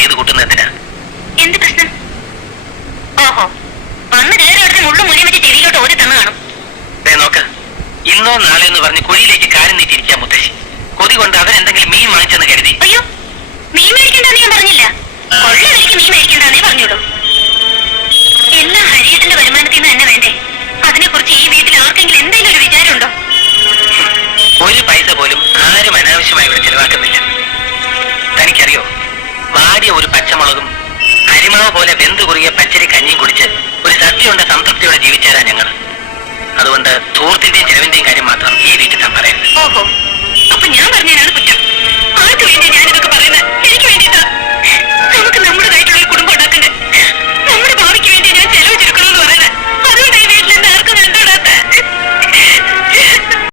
ചെയ്ത് കൂട്ടുന്നതിനാ. എന്ത് പ്രശ്നം? ഓഹോ, വന്ന് കയറി അടുത്ത് മുള്ളും മുലയും വെച്ച് ചെവിയിലോട്ട് ഓടി തന്നു കാണും. നോക്ക്, ഇന്നോ നാളെ എന്ന് പറഞ്ഞ് കുഴിയിലേക്ക് കാര്യം നീട്ടിയിരിക്കാം മുത്തശ്ശി. കൊതി കൊണ്ട് അവരെന്തെങ്കിലും മീൻ വാങ്ങിച്ചെന്ന് കരുതി. അയ്യോ, മീൻ മേടിക്കണ്ടെന്ന് ഞാൻ പറഞ്ഞില്ല. കൊള്ള വിലയ്ക്ക് മീൻ മേടിക്കണ്ടെന്നേ പറഞ്ഞുള്ളൂ. എല്ലാം ഹരിയേട്ടന്റെ വരുമാനത്തിൽ നിന്ന് തന്നെ വേണ്ടേ? അതിനെക്കുറിച്ച് ഈ വീട്ടിൽ ആർക്കെങ്കിലും എന്തെങ്കിലും ഒരു വിചാരമുണ്ടോ? ഒരു പൈസ പോലും ആരും അനാവശ്യമായി ഇവിടെ ചെലവാക്കുന്നില്ല. തനിക്കറിയോ, വാടിയ ഒരു പച്ചമുളകും അരിമാവ് പോലെ വെന്ത് കുറിയ പച്ചരി കഞ്ഞിയും കുടിച്ച് ഒരു സത്യമുണ്ട് സംതൃപ്തിയോടെ ജീവിച്ചാരാ ഞങ്ങൾ. അതുകൊണ്ട് ധൂർത്തിന്റെയും ചെലവിന്റെയും കാര്യം മാത്രം ഈ വീട്ടിൽ താൻ പറയരുത്. ഓഹോ, അപ്പൊ ഞാൻ പറഞ്ഞതിനാണ്